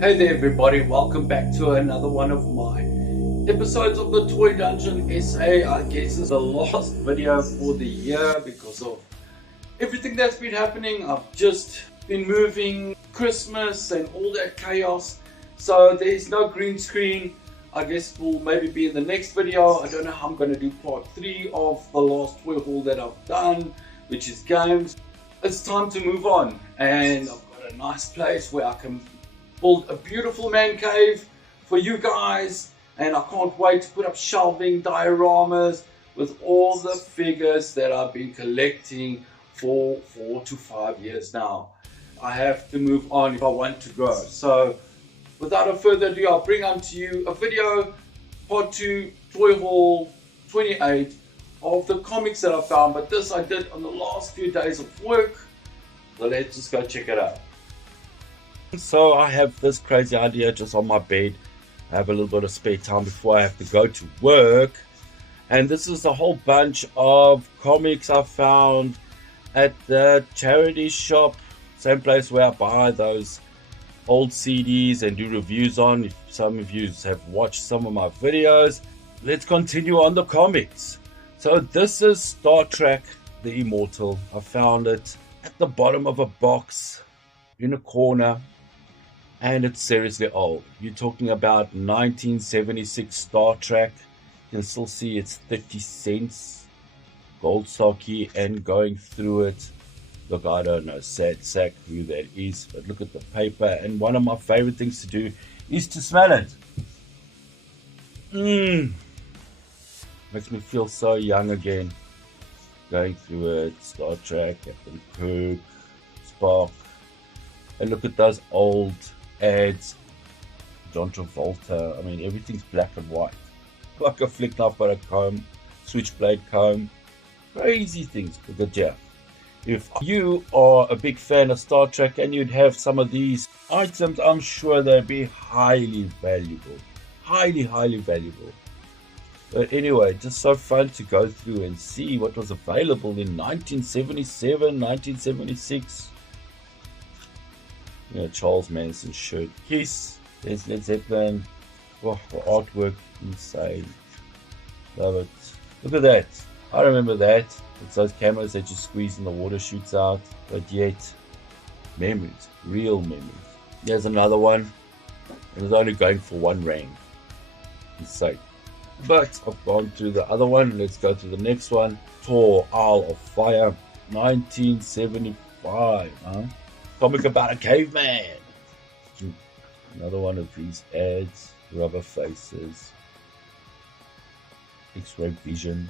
Hey there everybody, welcome back to another one of my episodes of the Toy Dungeon SA. I guess it's the last video for the year because of everything that's been happening. I've just been moving, Christmas and all that chaos, so there's no green screen. I guess we'll maybe be in the next video. I don't know how I'm going to do part 3 of the last toy haul that I've done, which is games. It's time to move on, and I've got a nice place where I can build a beautiful man cave for you guys, and I can't wait to put up shelving, dioramas with all the figures that I've been collecting for 4 to 5 years now. I have to move on if I want to grow. So without a further ado, I'll bring onto you a video, part 2, toy haul 28 of the comics that I found, but this I did on the last few days of work. So let's just go check it out. So I have this crazy idea just on my bed. I have a little bit of spare time before I have to go to work, and this is a whole bunch of comics I found at the charity shop, same place where I buy those old CDs and do reviews on. If some of you have watched some of my videos, let's continue on the comics. So this is Star Trek The Immortal. I found it at the bottom of a box in a corner, and it's seriously old. You're talking about 1976 Star Trek. You can still see it's 30 cents, gold socky, and going through it. Look, I don't know, sad sack who that is, but look at the paper. And one of my favorite things to do is to smell it. Makes me feel so young again. Going through it, Star Trek, Captain Kirk, Spock. And look at those old ads, John Travolta. I mean, everything's black and white, like a flick knife by a comb, switchblade comb, crazy things. Look at yeah. If you are a big fan of Star Trek and you'd have some of these items, I'm sure they'd be highly valuable, highly valuable. But anyway, just so fun to go through and see what was available in 1977, 1976. You know, Charles Manson shirt. Kiss. There's Led Zeppelin. Oh, the artwork, insane. Love it. Look at that. I remember that. It's those cameras that you squeeze and the water shoots out. But yet, memories. Real memories. There's another one. It was only going for $1. Insane. But I've gone through the other one. Let's go to the next one. Thor, Isle of Fire. 1975. Comic about a caveman. Another one of these ads. Rubber faces. X-ray vision.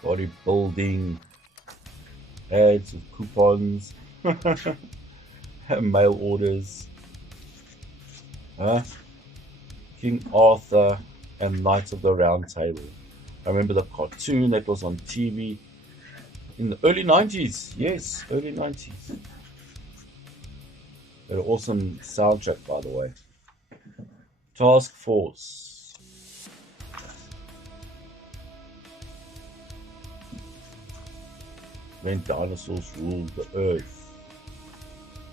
Bodybuilding. Ads with coupons. Mail orders. King Arthur and Knights of the Round Table. I remember the cartoon that was on TV in the early 90s. Yes, early 90s. An awesome soundtrack, by the way. Task Force. When dinosaurs ruled the earth.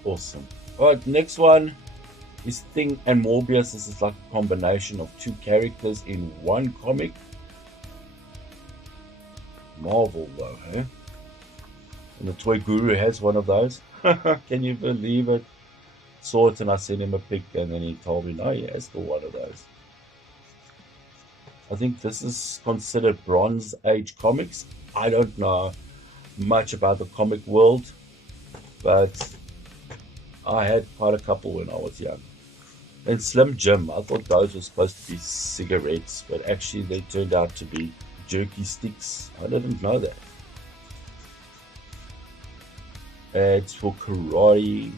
Awesome. Alright, next one is Thing and Morbius. This is like a combination of two characters in one comic. Marvel though, eh? And the Toy Guru has one of those. Can you believe it? Saw it and I sent him a pic, and then he told me, no, he has still one of those. I think this is considered Bronze Age comics. I don't know much about the comic world, but I had quite a couple when I was young. And Slim Jim, I thought those were supposed to be cigarettes, but actually they turned out to be jerky sticks. I didn't know that. Ads for karate.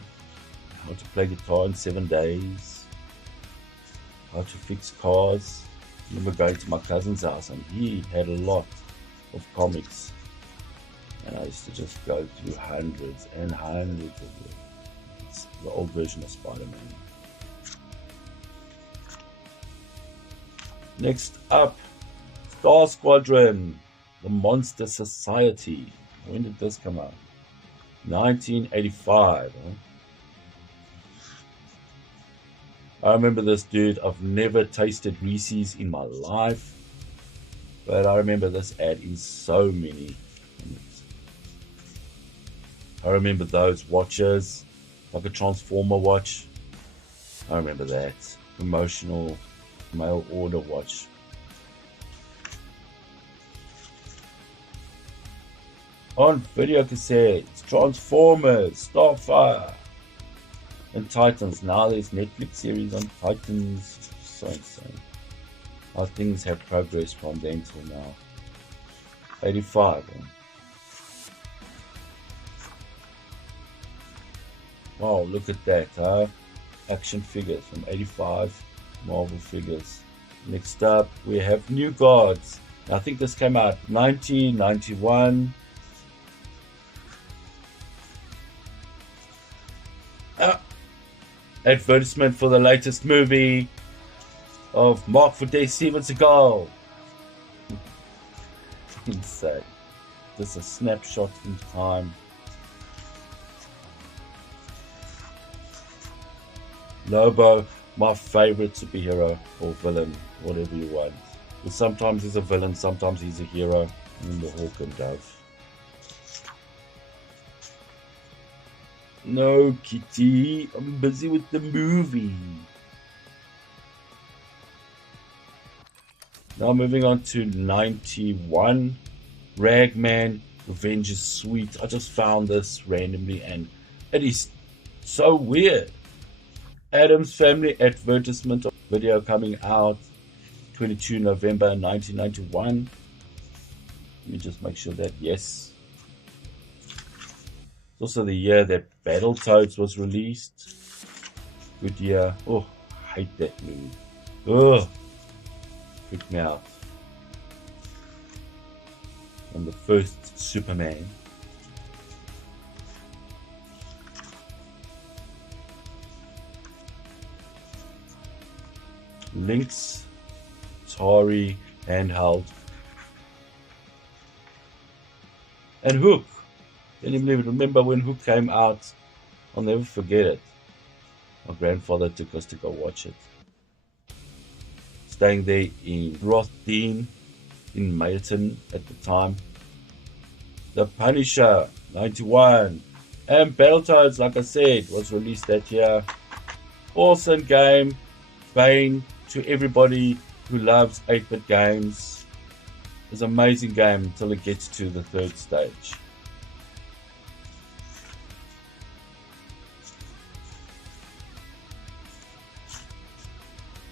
How to play guitar in 7 days. How to fix cars. I remember going to my cousin's house and he had a lot of comics. And I used to just go through hundreds and hundreds of them. It's the old version of Spider-Man. Next up, Star Squadron, The Monster Society. When did this come out? 1985. Huh? I remember this dude. I've never tasted Reese's in my life, but I remember this ad in so many minutes. I remember those watches, like a Transformer watch. I remember that. Promotional mail order watch. On video cassettes, Transformers, Starfire, and Titans. Now there's Netflix series on Titans. So insane. How things have progressed from then till now. 85. Wow, look at that, huh? Action figures from 85. Marvel figures. Next up, we have New Gods. I think this came out 1991. Advertisement for the latest movie of Mark for Day, Steven Seagal. Insane. Just a snapshot in time. Lobo, my favorite superhero or villain, whatever you want. But sometimes he's a villain, sometimes he's a hero. In the Hawk and Dove. No, Kitty, I'm busy with the movie. Now moving on to 91. Ragman, Revenge is Sweet. I just found this randomly and it is so weird. Addams Family advertisement video coming out 22 November 1991. Let me just make sure that yes. It's also the year that Battletoads was released. Good year. Oh, I hate that movie. Oh, freaked me out. And the first Superman. Lynx, Atari, handheld. And Hook. Can't even remember when Hook came out. I'll never forget it. My grandfather took us to go watch it. Staying there in Rothdene in Mayton at the time. The Punisher, 91. And Battletoads, like I said, was released that year. Awesome game. Bane to everybody who loves 8-bit games. It's an amazing game until it gets to the third stage.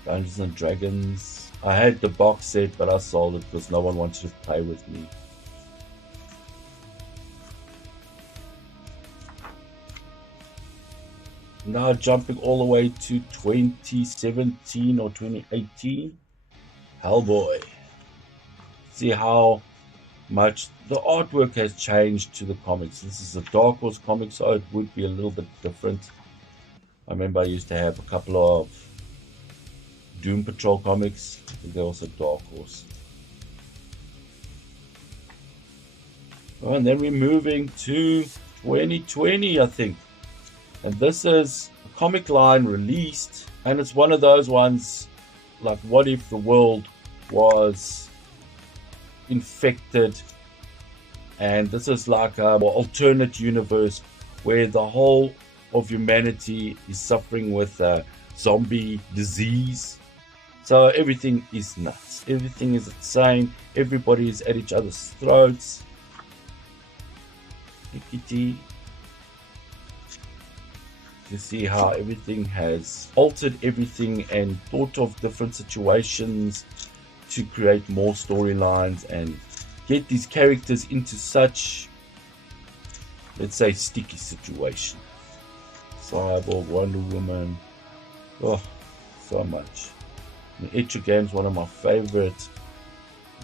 Dungeons and Dragons. I had the box set, but I sold it because no one wanted to play with me. Now jumping all the way to 2017 or 2018. Hellboy. See how much the artwork has changed to the comics. This is a Dark Horse comic, so it would be a little bit different. I remember I used to have a couple of Doom Patrol comics. I think they're also Dark Horse. Oh, and then we're moving to 2020, I think. And this is a comic line released, and it's one of those ones like, what if the world was infected? And this is like an alternate universe where the whole of humanity is suffering with a zombie disease. So everything is nuts. Everything is insane. Everybody is at each other's throats. Kitty. You see how everything has altered everything and thought of different situations to create more storylines and get these characters into such, let's say, sticky situations. Cyborg, Wonder Woman, oh, so much. And Etrigan is one of my favorite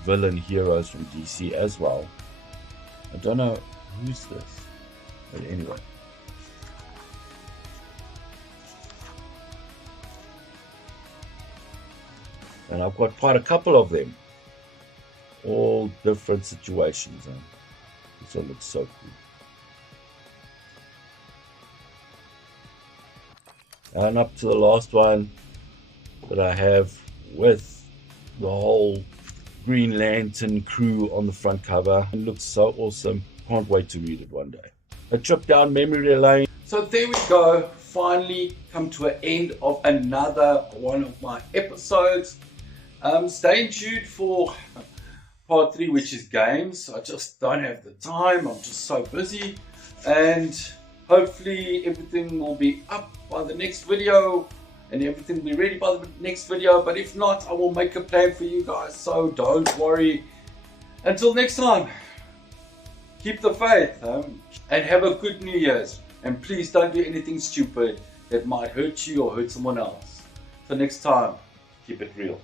villain heroes from DC as well. I don't know who's this, but anyway. And I've got quite a couple of them. All different situations. This one looks so cool. And up to the last one. that I have with the whole Green Lantern crew on the front cover. It looks so awesome. Can't wait to read it one day. A trip down memory lane. So there we go. Finally come to an end of another one of my episodes. Stay tuned for part 3, which is games. I just don't have the time. I'm just so busy. And hopefully everything will be up by the next video. And everything will be ready by the next video. But if not, I will make a plan for you guys. So don't worry. Until next time, keep the faith. And have a good New Year's. And please don't do anything stupid that might hurt you or hurt someone else. So next time, keep it real.